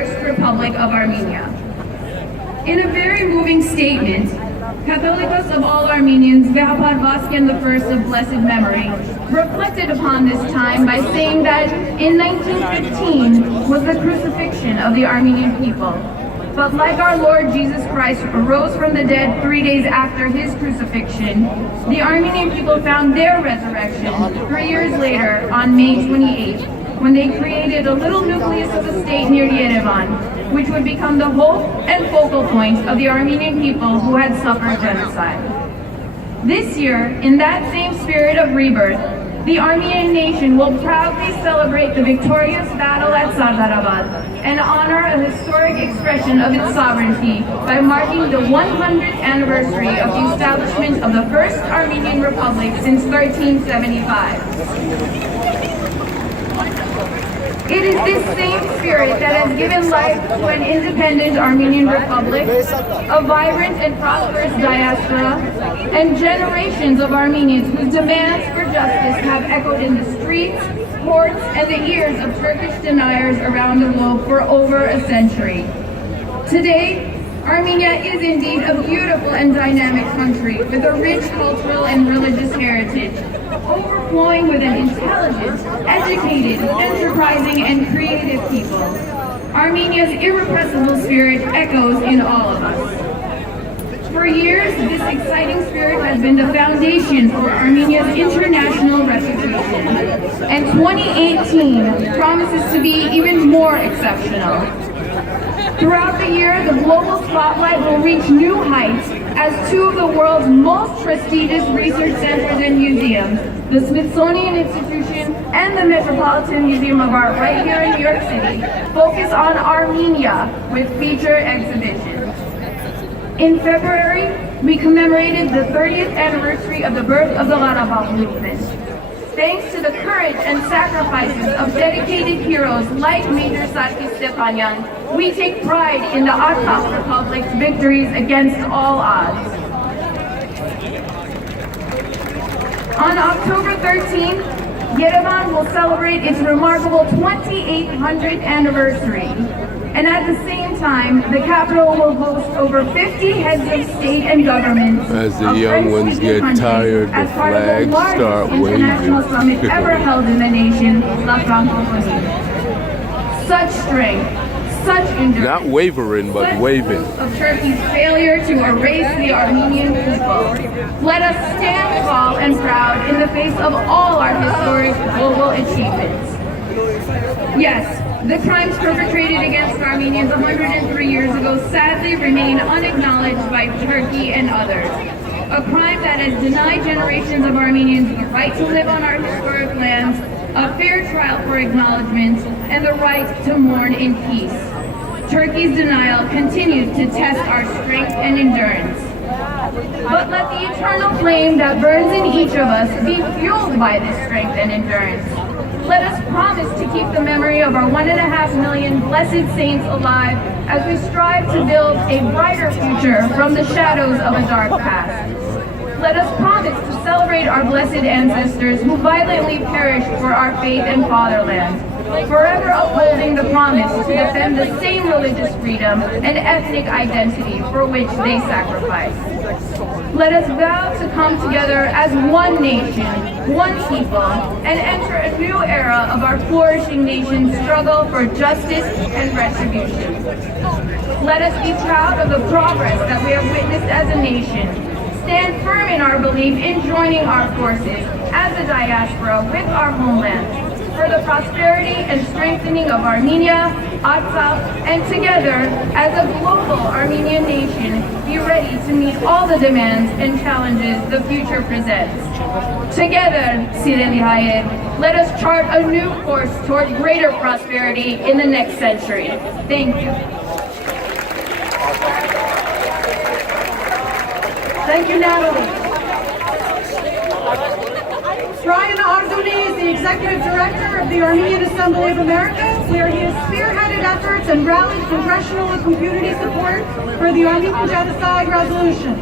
Republic of Armenia. In a very moving statement, Catholicos of all Armenians, Vehapar Vasken I of blessed memory, reflected upon this time by saying that in 1915 was the crucifixion of the Armenian people. But like our Lord Jesus Christ rose from the dead 3 days after his crucifixion, the Armenian people found their resurrection 3 years later on May 28th, when they created a little nucleus of a state near Yerevan, which would become the hope and focal point of the Armenian people who had suffered genocide. This year, in that same spirit of rebirth, the Armenian nation will proudly celebrate the victorious battle at Sardarabad and honor a historic expression of its sovereignty by marking the 100th anniversary of the establishment of the first Armenian Republic since 1375. It is this same spirit that has given life to an independent Armenian Republic, a vibrant and prosperous diaspora, and generations of Armenians whose demands for justice have echoed in the streets, courts, and the ears of Turkish deniers around the globe for over a century. Today, Armenia is indeed a beautiful and dynamic country with a rich cultural and religious heritage, overflowing with an intelligent, educated, enterprising, and creative people. Armenia's irrepressible spirit echoes in all of us. For years, this exciting spirit has been the foundation for Armenia's international reputation, and 2018 promises to be even more exceptional. Throughout the year, the global spotlight will reach new heights as two of the world's most prestigious research centers and museums, the Smithsonian Institution and the Metropolitan Museum of Art right here in New York City, focus on Armenia with feature exhibitions. In February, we commemorated the 30th anniversary of the birth of the Qarabağ movement. Thanks to the courage and sacrifices of dedicated heroes like Major Sarkis Stepanyan, we take pride in the Artsakh Republic's victories against all odds. On October 13th, Yerevan will celebrate its remarkable 2800th anniversary. And at the same time, the capital will host over 50 heads of state and government. As the young ones get tired, the flags start waving. International summit ever held in the nation, La Francophonie. Such strength, such endurance. Not wavering, but waving. Of Turkey's failure to erase the Armenian people. Let us stand tall and proud in the face of all our historic global achievements. Yes, the crimes perpetrated against Armenians 103 years ago sadly remain unacknowledged by Turkey and others. A crime that has denied generations of Armenians the right to live on our historic lands, a fair trial for acknowledgement, and the right to mourn in peace. Turkey's denial continues to test our strength and endurance. But let the eternal flame that burns in each of us be fueled by this strength and endurance. Let us promise to keep the memory of our 1.5 million blessed saints alive as we strive to build a brighter future from the shadows of a dark past. Let us promise to celebrate our blessed ancestors who violently perished for our faith and fatherland, forever upholding the promise to defend the same religious freedom and ethnic identity for which they sacrificed. Let us vow to come together as one nation, one people, and enter a new era of our flourishing nation's struggle for justice and retribution. Let us be proud of the progress that we have witnessed as a nation, stand firm in our belief in joining our forces as a diaspora with our homeland, for the prosperity and strengthening of Armenia, Artsakh, and together, as a global Armenian nation, be ready to meet all the demands and challenges the future presents. Together, Sireli Hayed, let us chart a new course toward greater prosperity in the next century. Thank you. Thank you, Natalie. Brian Arzuni is the Executive Director of the Armenian Assembly of America, where he has spearheaded efforts and rallied congressional and community support for the Armenian Genocide Resolution.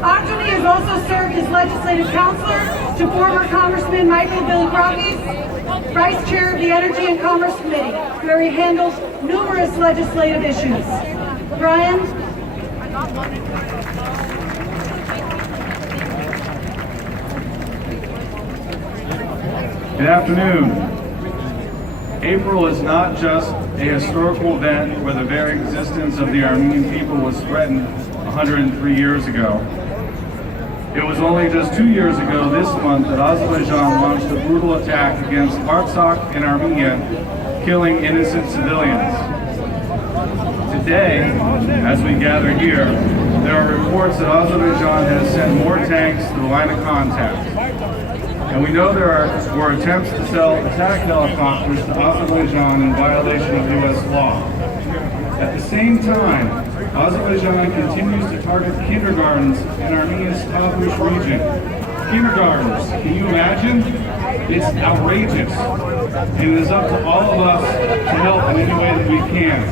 Arzuni has also served as legislative counselor to former Congressman Michael Billy Krakis, Vice Chair of the Energy and Commerce Committee, where he handles numerous legislative issues. Brian? Good afternoon. April is not just a historical event where the very existence of the Armenian people was threatened 103 years ago. It was only just 2 years ago this month that Azerbaijan launched a brutal attack against Artsakh and Armenia, killing innocent civilians. Today, as we gather here, there are reports that Azerbaijan has sent more tanks to the line of contact. And we know there were attempts to sell attack helicopters to Azerbaijan in violation of U.S. law. At the same time, Azerbaijan continues to target kindergartens in Armenia's Tavush region. Kindergartens, can you imagine? It's outrageous. And it is up to all of us to help in any way that we can.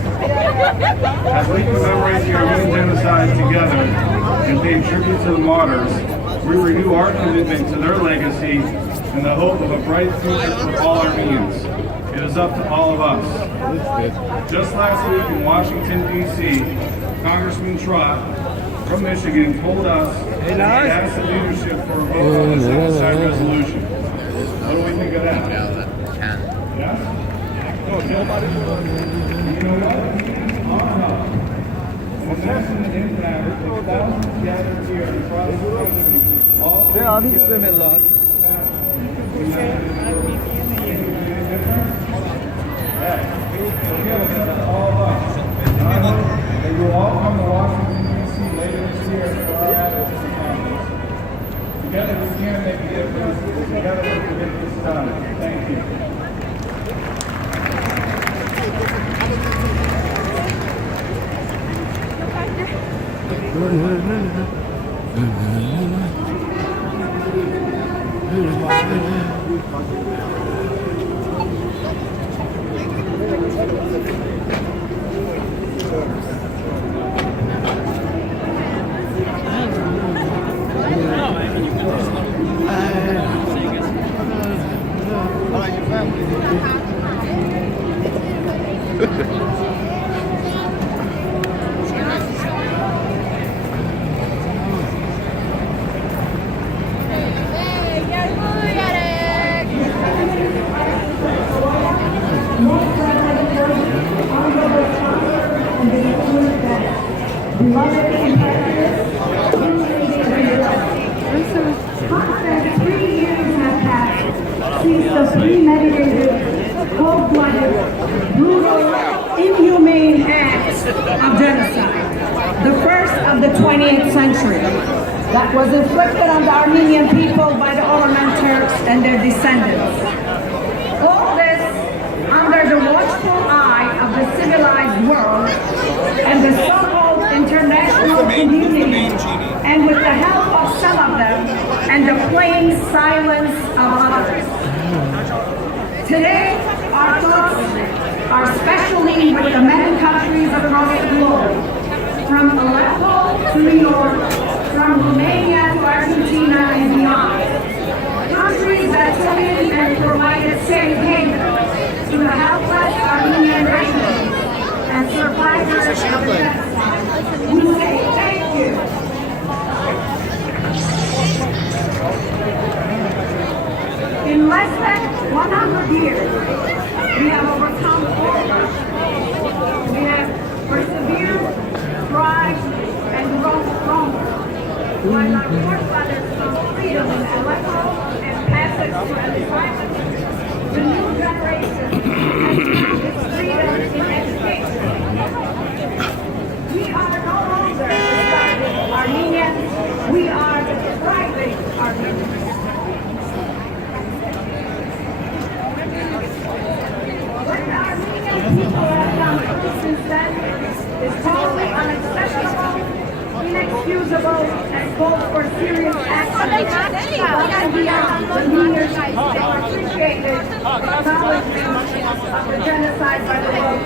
As we commemorate the Armenian genocide together and pay tribute to the martyrs, we renew our commitment to their legacy in the hope of a bright future for all Armenians. It is up to all of us. Just last week in Washington, D.C., Congressman Trott from Michigan told us that he asked the leadership for a vote on the genocide resolution. What do we think of that? Yes? You know what? The national impact of thousands gathered here across the country. They will all come to Washington, D.C. later this year for our advocacy conference. Together we can make a difference. Together we can get this done. Thank you. The premeditated, cold-blooded, brutal, inhumane acts of genocide, the first of the 20th century, that was inflicted on the Armenian people by the Ottoman Turks and their descendants. All this under the watchful eye of the civilized world and the so-called international community, and with the help of some of them and the plain silence of others. Today, our thoughts are especially with the many countries across the globe, from Aleppo to New York, from Romania to Argentina and beyond. Countries that took in and provided safe haven to the helpless Armenian refugees and survivors of the genocide. We say thank you. In less than 100 years, we have overcome all odds. We have persevered, thrived, and grown stronger. While our forefathers found freedom in Aleppo and passage to assignment, the new generation has found its freedom in education. We are no longer the starving Armenians, we are the thriving Armenians. What the Armenian people have done since then is totally unacceptable, inexcusable, and calls for serious action above and beyond the leaders and appreciated acknowledgement of the genocide by the world.